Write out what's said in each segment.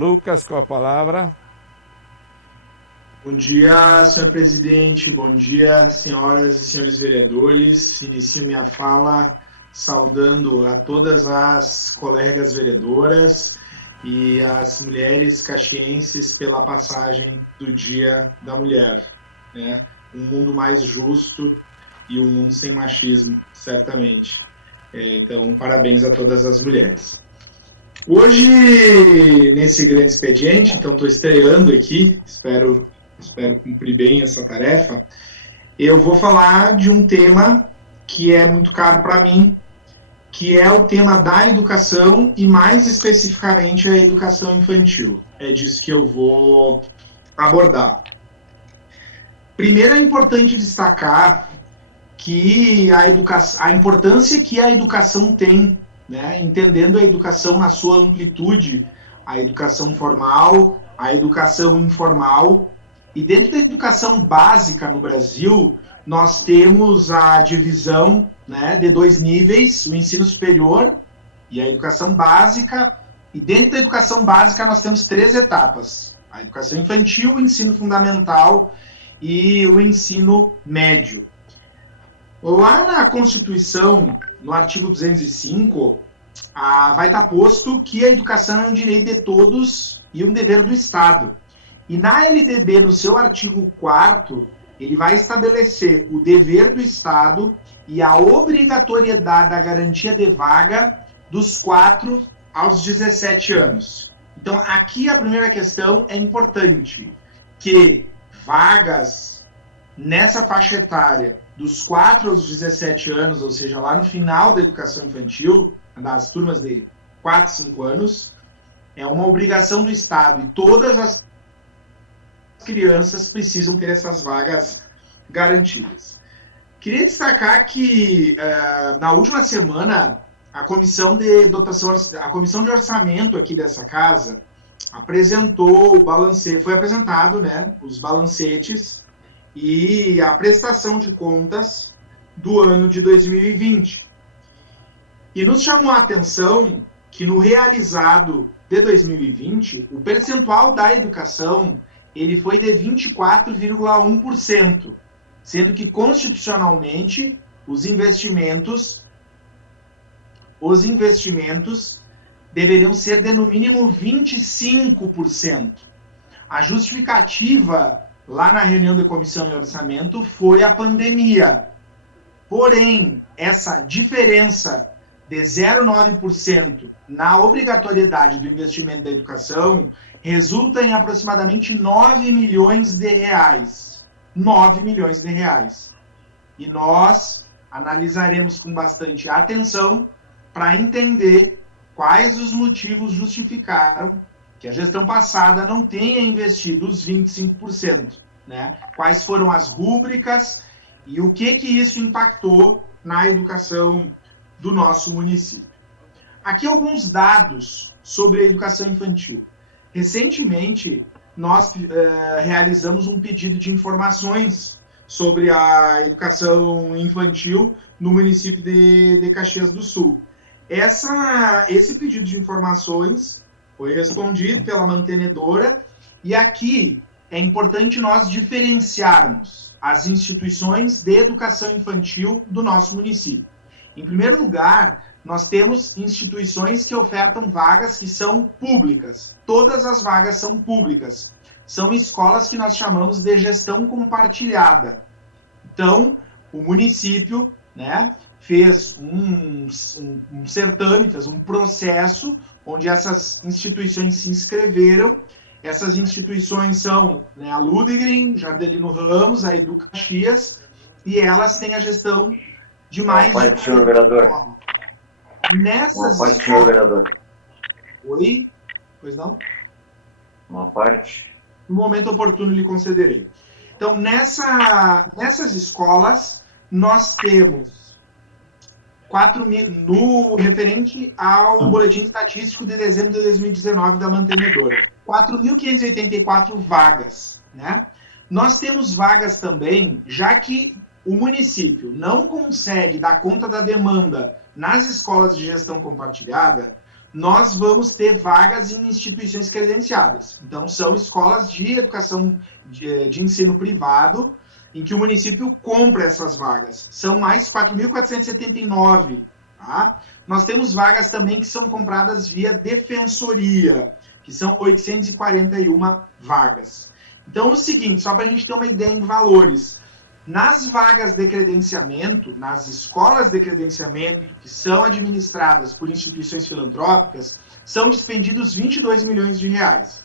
Lucas, com a palavra. Bom dia, senhor presidente. Bom dia, senhoras e senhores vereadores. Inicio minha fala saudando a todas as colegas vereadoras e as mulheres caxienses pela passagem do Dia da Mulher, né? Um mundo mais justo e um mundo sem machismo, certamente. Então, parabéns a todas as mulheres. Hoje, nesse grande expediente, então estou estreando aqui, espero cumprir bem essa tarefa. Eu vou falar de um tema que é muito caro para mim, que é o tema da educação e, mais especificamente, a educação infantil. É disso que eu vou abordar. Primeiro, é importante destacar que a importância que a educação tem, né? Entendendo a educação na sua amplitude, a educação formal, a educação informal. E dentro da educação básica no Brasil, nós temos a divisão, né, de dois níveis, o ensino superior e a educação básica. E dentro da educação básica nós temos três etapas: a educação infantil, o ensino fundamental e o ensino médio. Lá na Constituição, no artigo 205, vai estar posto que a educação é um direito de todos e um dever do Estado. E na LDB, no seu artigo 4º, ele vai estabelecer o dever do Estado e a obrigatoriedade da garantia de vaga dos 4 aos 17 anos. Então, aqui a primeira questão é importante, que vagas nessa faixa etária dos 4 aos 17 anos, ou seja, lá no final da educação infantil, das turmas de 4, 5 anos, é uma obrigação do Estado e todas as crianças precisam ter essas vagas garantidas. Queria destacar que na última semana a comissão de orçamento aqui dessa casa apresentou o balancete, foi apresentado, né, os balancetes e a prestação de contas do ano de 2020. E nos chamou a atenção que no realizado de 2020, o percentual da educação ele foi de 24,1%, sendo que constitucionalmente os investimentos deveriam ser de no mínimo 25%. A justificativa lá na reunião da Comissão de Orçamento foi a pandemia. Porém, essa diferença de 0,9% na obrigatoriedade do investimento da educação resulta em aproximadamente 9 milhões de reais. 9 milhões de reais. E nós analisaremos com bastante atenção para entender quais os motivos justificaram que a gestão passada não tenha investido os 25%, né? Quais foram as rúbricas e o que isso impactou na educação do nosso município. Aqui alguns dados sobre a educação infantil. Recentemente, nós realizamos um pedido de informações sobre a educação infantil no município de Caxias do Sul. Esse pedido de informações foi respondido pela mantenedora e aqui é importante nós diferenciarmos as instituições de educação infantil do nosso município. Em primeiro lugar, nós temos instituições que ofertam vagas que são públicas. Todas as vagas são públicas. São escolas que nós chamamos de gestão compartilhada. Então, o município, né, fez um certame, fez um processo onde essas instituições se inscreveram. Essas instituições são, né, a Ludegren, Jardelino Ramos, a Edu Caxias, e elas têm a gestão de mais... Uma parte, senhor vereador. Nessas uma parte, senhor vereador. Oi? Pois não? Uma parte. No momento oportuno lhe concederei. Então, nessas escolas, nós temos 4 mil, no referente ao boletim estatístico de dezembro de 2019 da mantenedora, 4.584 vagas, né? Nós temos vagas também, já que o município não consegue dar conta da demanda nas escolas de gestão compartilhada, nós vamos ter vagas em instituições credenciadas. Então, são escolas de educação de ensino privado, em que o município compra essas vagas. São mais 4.479, tá? Nós temos vagas também que são compradas via defensoria, que são 841 vagas. Então, é o seguinte, só para a gente ter uma ideia em valores, nas vagas de credenciamento, nas escolas de credenciamento que são administradas por instituições filantrópicas, são despendidos 22 milhões de reais.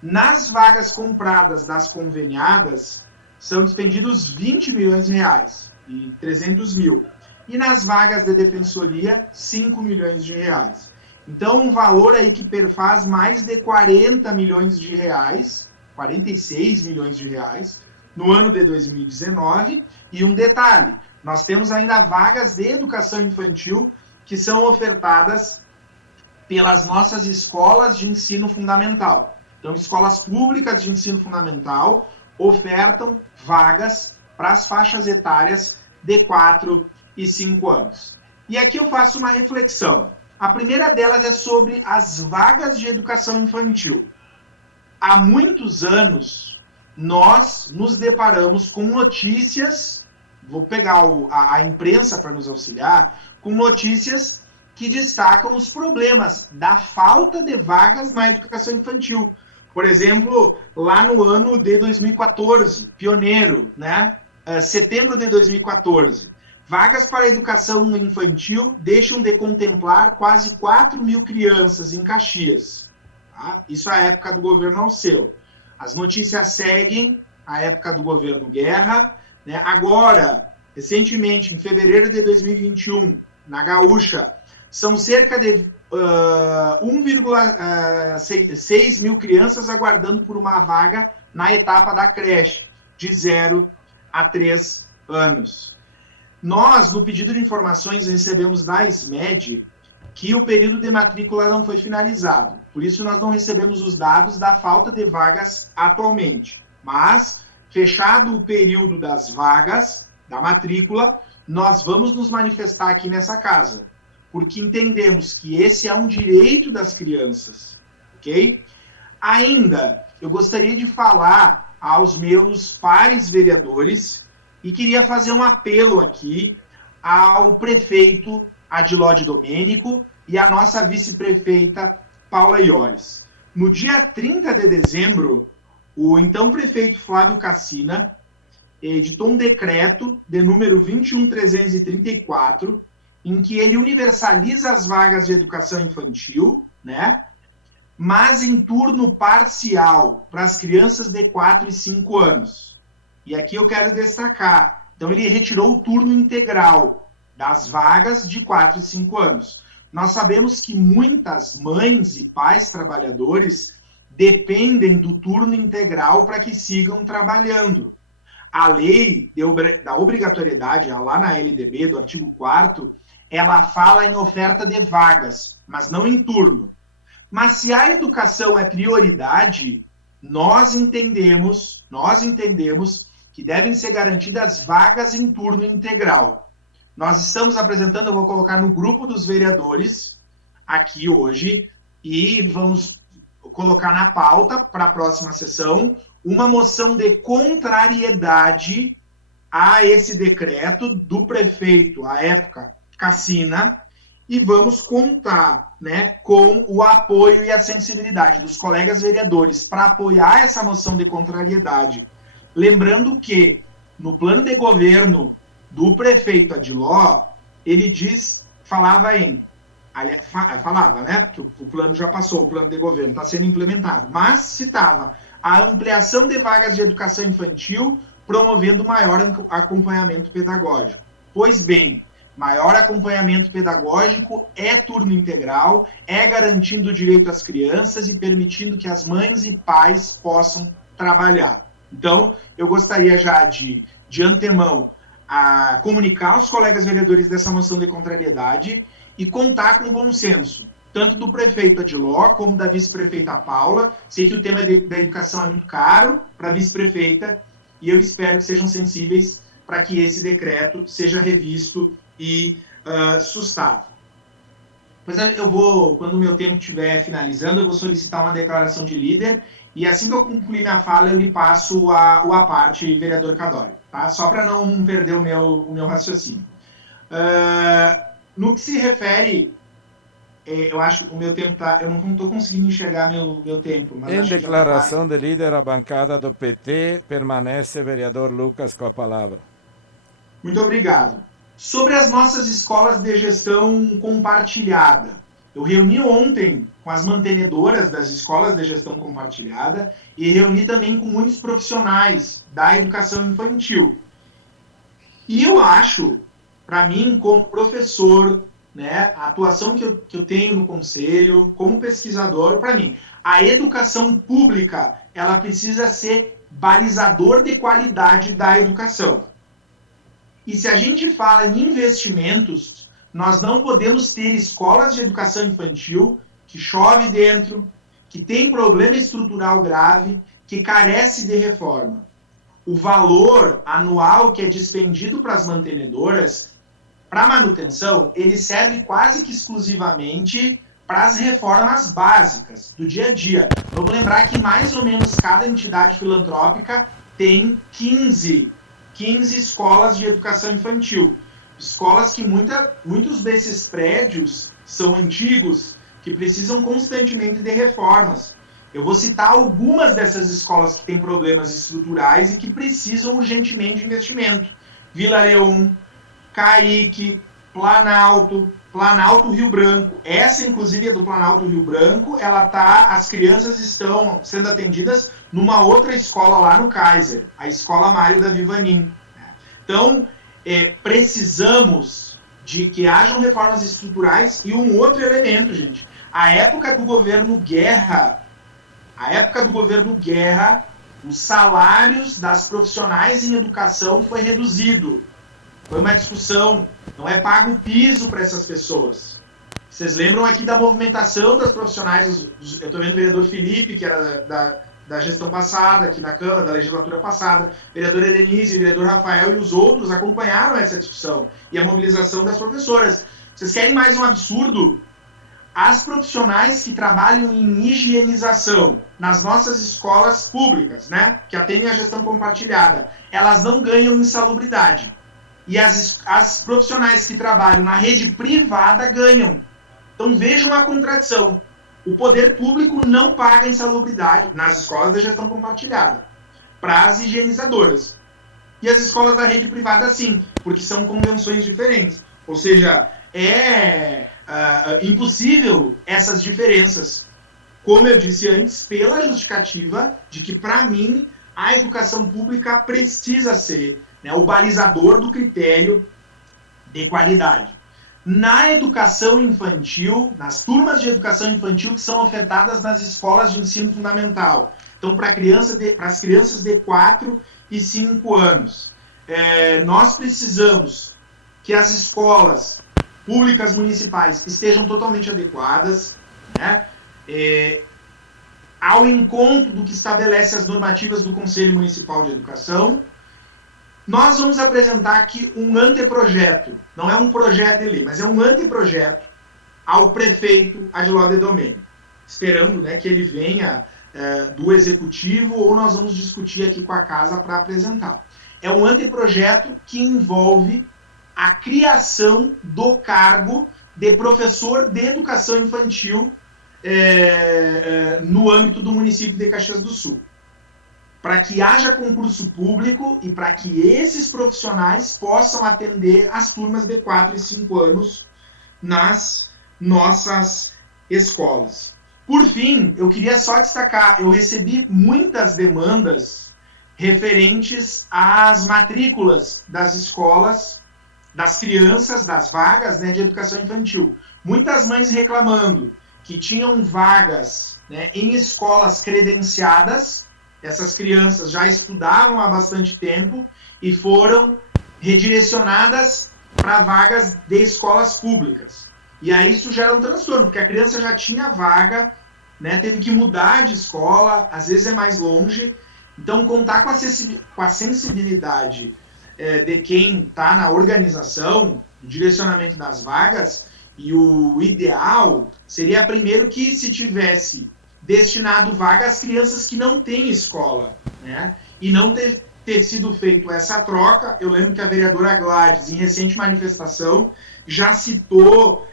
Nas vagas compradas das conveniadas, são despendidos 20 milhões de reais e 300 mil. E nas vagas de defensoria, 5 milhões de reais. Então, um valor aí que perfaz mais de 40 milhões de reais, 46 milhões de reais, no ano de 2019. E um detalhe, nós temos ainda vagas de educação infantil que são ofertadas pelas nossas escolas de ensino fundamental. Então, escolas públicas de ensino fundamental ofertam vagas para as faixas etárias de 4 e 5 anos. E aqui eu faço uma reflexão. A primeira delas é sobre as vagas de educação infantil. Há muitos anos, nós nos deparamos com notícias, vou pegar a imprensa para nos auxiliar, com notícias que destacam os problemas da falta de vagas na educação infantil. Por exemplo, lá no ano de 2014, pioneiro, né? Setembro de 2014, vagas para a educação infantil deixam de contemplar quase 4 mil crianças em Caxias. Tá? Isso é a época do governo Alceu. As notícias seguem a época do governo Guerra. Né? Agora, recentemente, em fevereiro de 2021, na Gaúcha, são cerca de 1,6 mil crianças aguardando por uma vaga na etapa da creche, de 0 a 3 anos. Nós, no pedido de informações, recebemos da SMED que o período de matrícula não foi finalizado. Por isso, nós não recebemos os dados da falta de vagas atualmente. Mas, fechado o período das vagas, da matrícula, nós vamos nos manifestar aqui nessa casa, porque entendemos que esse é um direito das crianças, ok? Ainda, eu gostaria de falar aos meus pares vereadores e queria fazer um apelo aqui ao prefeito Adilode Domênico e à nossa vice-prefeita Paula Iores. No dia 30 de dezembro, o então prefeito Flávio Cassina editou um decreto de número 21.334, em que ele universaliza as vagas de educação infantil, né? Mas em turno parcial para as crianças de 4 e 5 anos. E aqui eu quero destacar, então ele retirou o turno integral das vagas de 4 e 5 anos. Nós sabemos que muitas mães e pais trabalhadores dependem do turno integral para que sigam trabalhando. A lei da obrigatoriedade, lá na LDB, do artigo 4º, ela fala em oferta de vagas, mas não em turno. Mas se a educação é prioridade, nós entendemos que devem ser garantidas vagas em turno integral. Nós estamos apresentando, eu vou colocar no grupo dos vereadores aqui hoje, e vamos colocar na pauta para a próxima sessão uma moção de contrariedade a esse decreto do prefeito, à época, Cassina, e vamos contar, né, com o apoio e a sensibilidade dos colegas vereadores para apoiar essa moção de contrariedade. Lembrando que, no plano de governo do prefeito Adiló, ele falava, né, que o plano já passou, o plano de governo está sendo implementado, mas citava a ampliação de vagas de educação infantil, promovendo maior acompanhamento pedagógico. Pois bem, maior acompanhamento pedagógico é turno integral, é garantindo o direito às crianças e permitindo que as mães e pais possam trabalhar. Então, eu gostaria já de antemão, comunicar aos colegas vereadores dessa moção de contrariedade e contar com o bom senso, tanto do prefeito Adiló como da vice-prefeita Paula. Sei que o tema da educação é muito caro para a vice-prefeita e eu espero que sejam sensíveis para que esse decreto seja revisto e sustado. Pois eu vou, quando o meu tempo estiver finalizando, eu vou solicitar uma declaração de líder e assim que eu concluir minha fala, eu lhe passo o à parte, vereador Cadório, tá? Só para não perder o meu raciocínio. No que se refere, eu acho que o meu tempo tá, eu não estou conseguindo enxergar meu tempo, mas Em acho que já está quase. declaração de líder, a bancada do PT permanece vereador Lucas com a palavra. Muito obrigado. Sobre as nossas escolas de gestão compartilhada, eu reuni ontem com as mantenedoras das escolas de gestão compartilhada e reuni também com muitos profissionais da educação infantil. E eu acho, para mim, como professor, né, a atuação que eu tenho no conselho, como pesquisador, para mim, a educação pública, ela precisa ser balizador de qualidade da educação. E se a gente fala em investimentos, nós não podemos ter escolas de educação infantil que chove dentro, que tem problema estrutural grave, que carece de reforma. O valor anual que é dispendido para as mantenedoras, para manutenção, ele serve quase que exclusivamente para as reformas básicas do dia a dia. Vamos lembrar que mais ou menos cada entidade filantrópica tem 15 escolas de educação infantil. Escolas que muitos desses prédios são antigos, que precisam constantemente de reformas. Eu vou citar algumas dessas escolas que têm problemas estruturais e que precisam urgentemente de investimento. Vila Leão, Caique, Planalto Rio Branco. Essa, inclusive, é do Planalto Rio Branco. As crianças estão sendo atendidas numa outra escola lá no Kaiser, a Escola Mário da Vivanim. Então, precisamos de que hajam reformas estruturais e um outro elemento, gente. A época do governo Guerra, os salários das profissionais em educação foi reduzido. Foi uma discussão, não é pago o piso para essas pessoas. Vocês lembram aqui da movimentação das profissionais, eu estou vendo o vereador Felipe, que era da gestão passada, aqui na Câmara, da legislatura passada, vereadora Denise, vereador Rafael e os outros acompanharam essa discussão e a mobilização das professoras. Vocês querem mais um absurdo? As profissionais que trabalham em higienização nas nossas escolas públicas, né, que atendem a gestão compartilhada, elas não ganham insalubridade. E as profissionais que trabalham na rede privada ganham. Então vejam a contradição. O poder público não paga insalubridade nas escolas de gestão compartilhada para as higienizadoras. E as escolas da rede privada sim, porque são convenções diferentes. Ou seja, é impossível essas diferenças. Como eu disse antes, pela justificativa de que, para mim, a educação pública precisa ser, né, o balizador do critério de qualidade. Na educação infantil, nas turmas de educação infantil que são ofertadas nas escolas de ensino fundamental, então para as crianças de 4 e 5 anos, nós precisamos que as escolas públicas municipais estejam totalmente adequadas, né, ao encontro do que estabelece as normativas do Conselho Municipal de Educação. Nós vamos apresentar aqui um anteprojeto, não é um projeto de lei, mas é um anteprojeto ao prefeito Adiló de Domênico, esperando, né, que ele venha do executivo ou nós vamos discutir aqui com a casa para apresentar. É um anteprojeto que envolve a criação do cargo de professor de educação infantil no âmbito do município de Caxias do Sul, para que haja concurso público e para que esses profissionais possam atender as turmas de 4 e 5 anos nas nossas escolas. Por fim, eu queria só destacar, eu recebi muitas demandas referentes às matrículas das escolas, das crianças, das vagas, né, de educação infantil. Muitas mães reclamando que tinham vagas, né, em escolas credenciadas. Essas crianças já estudavam há bastante tempo e foram redirecionadas para vagas de escolas públicas. E aí isso gera um transtorno, porque a criança já tinha vaga, né, teve que mudar de escola, às vezes é mais longe. Então, contar com a sensibilidade de quem está na organização, no direcionamento das vagas, E o ideal seria, primeiro, que se tivesse destinado vaga às crianças que não têm escola, né? E não ter sido feito essa troca. Eu lembro que a vereadora Gladys, em recente manifestação, já citou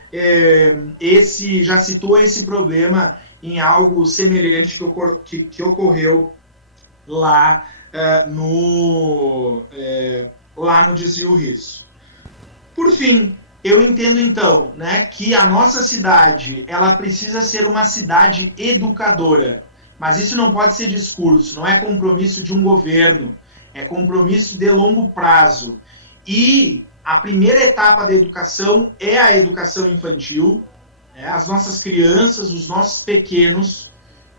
esse problema em algo semelhante que ocorreu lá no Desvio Risso. Por fim, eu entendo então, né, que a nossa cidade ela precisa ser uma cidade educadora, mas isso não pode ser discurso, não é compromisso de um governo, é compromisso de longo prazo. E a primeira etapa da educação é a educação infantil, né, as nossas crianças, os nossos pequenos,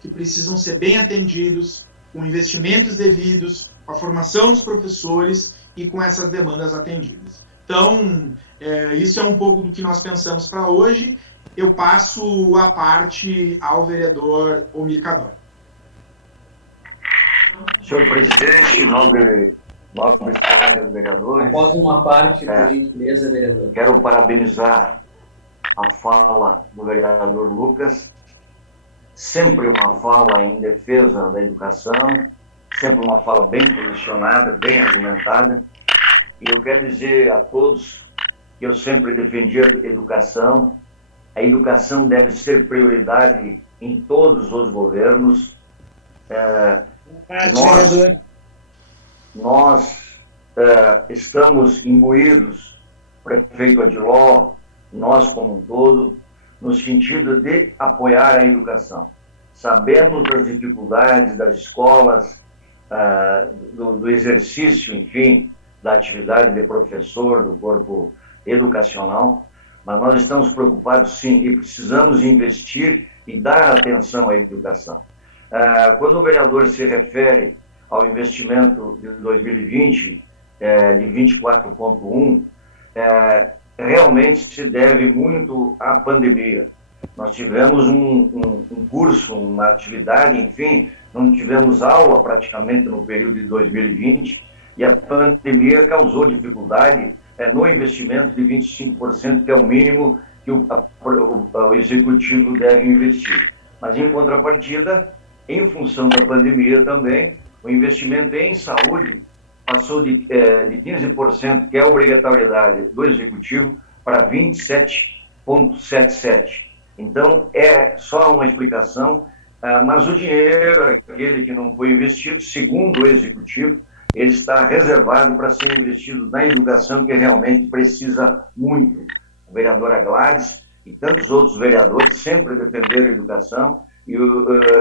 que precisam ser bem atendidos, com investimentos devidos, com a formação dos professores e com essas demandas atendidas. Então, isso é um pouco do que nós pensamos para hoje. Eu passo a parte ao vereador Omir Cadori. Senhor presidente, nobres colegas vereadores. Após uma parte, por gentileza, vereador. Quero parabenizar a fala do vereador Lucas, sempre uma fala em defesa da educação, sempre uma fala bem posicionada, bem argumentada. E eu quero dizer a todos que eu sempre defendi a educação. A educação deve ser prioridade em todos os governos. Nós estamos imbuídos, prefeito Adiló, nós como um todo, no sentido de apoiar a educação. Sabemos das dificuldades das escolas, do exercício, enfim, da atividade de professor, do corpo educacional, mas nós estamos preocupados, sim, e precisamos investir e dar atenção à educação. Quando o vereador se refere ao investimento de 2020, de 24,1, realmente se deve muito à pandemia. Nós tivemos um curso, uma atividade, enfim, não tivemos aula praticamente no período de 2020, e a pandemia causou dificuldade no investimento de 25%, que é o mínimo que o executivo deve investir. Mas, em contrapartida, em função da pandemia também, o investimento em saúde passou de 15%, que é a obrigatoriedade do executivo, para 27,77%. Então, é só uma explicação, mas o dinheiro, aquele que não foi investido, segundo o executivo, ele está reservado para ser investido na educação, que realmente precisa muito. A vereadora Gladys e tantos outros vereadores sempre defenderam a educação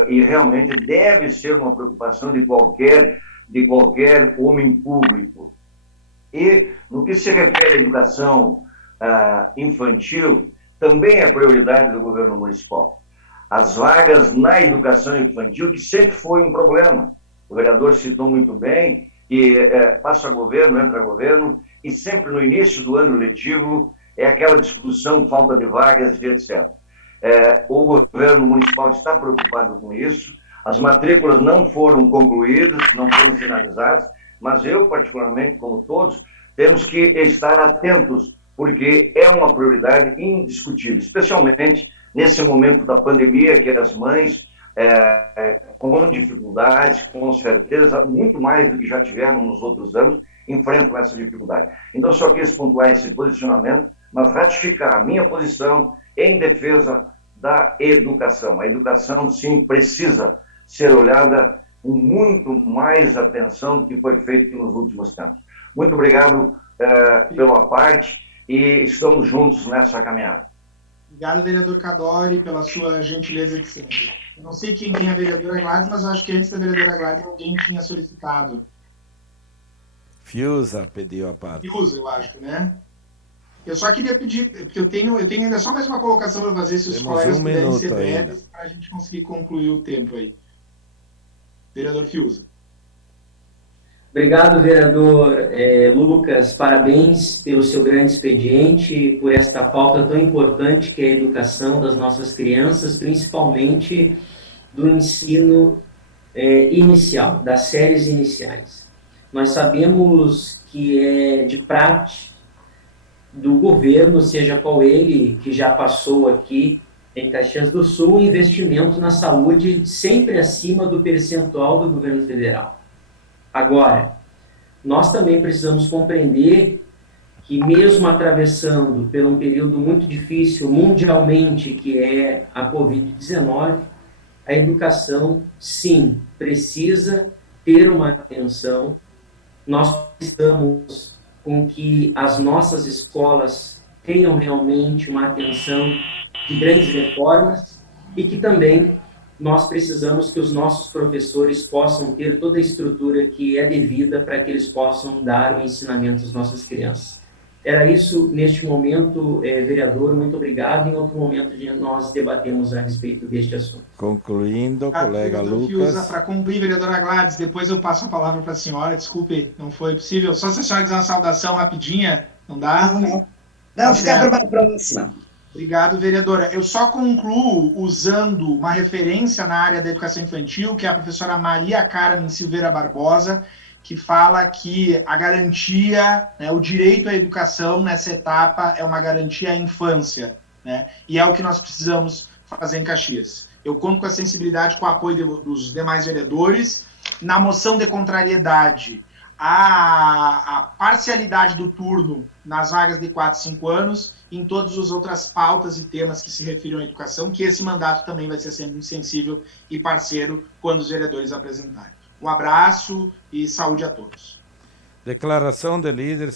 e realmente deve ser uma preocupação de qualquer homem público. E no que se refere à educação infantil, também é prioridade do governo municipal. As vagas na educação infantil, que sempre foi um problema. O vereador citou muito bem, que passa governo, entra governo, e sempre no início do ano letivo é aquela discussão, falta de vagas e etc. O governo municipal está preocupado com isso, as matrículas não foram concluídas, não foram finalizadas, mas eu, particularmente, como todos, temos que estar atentos, porque é uma prioridade indiscutível, especialmente nesse momento da pandemia, que as mães, com dificuldades, com certeza, muito mais do que já tiveram nos outros anos, enfrentam essa dificuldade. Então, só quis pontuar esse posicionamento, mas ratificar a minha posição em defesa da educação. A educação, sim, precisa ser olhada com muito mais atenção do que foi feito nos últimos tempos. Muito obrigado pela parte e estamos juntos nessa caminhada. Obrigado, vereador Cadori, pela sua gentileza de sempre. Eu não sei quem tem a vereadora Gladys, mas eu acho que antes da vereadora Gladys alguém tinha solicitado. Fiuza pediu a parte. Fiuza, eu acho, né? Eu só queria pedir, porque eu tenho ainda só mais uma colocação para fazer, se os colegas puderem ser breves, para a gente conseguir concluir o tempo aí. Vereador Fiuza. Obrigado, vereador Lucas. Parabéns pelo seu grande expediente e por esta pauta tão importante que é a educação das nossas crianças, principalmente do ensino inicial, das séries iniciais. Nós sabemos que é de praxe do governo, seja qual ele, que já passou aqui em Caxias do Sul, o investimento na saúde sempre acima do percentual do governo federal. Agora, nós também precisamos compreender que mesmo atravessando por um período muito difícil mundialmente, que é a Covid-19, a educação, sim, precisa ter uma atenção. Nós precisamos com que as nossas escolas tenham realmente uma atenção de grandes reformas e que também nós precisamos que os nossos professores possam ter toda a estrutura que é devida para que eles possam dar o ensinamento às nossas crianças. Era isso neste momento, vereador, muito obrigado. Em outro momento nós debatemos a respeito deste assunto. Concluindo, colega Lucas. Para concluir, vereadora Gladys, depois eu passo a palavra para a senhora. Desculpe, não foi possível. Só se a senhora quiser uma saudação rapidinha, não dá? Não, fica para a próxima. Obrigado, vereadora. Eu só concluo usando uma referência na área da educação infantil, que é a professora Maria Carmen Silveira Barbosa, que fala que a garantia, né, o direito à educação nessa etapa é uma garantia à infância, né, e é o que nós precisamos fazer em Caxias. Eu conto com a sensibilidade, com o apoio dos demais vereadores. Na moção de contrariedade, a parcialidade do turno nas vagas de 4 e 5 anos, e em todas as outras pautas e temas que se refiram à educação, que esse mandato também vai ser sempre sensível e parceiro quando os vereadores apresentarem. Um abraço e saúde a todos. Declaração de líder.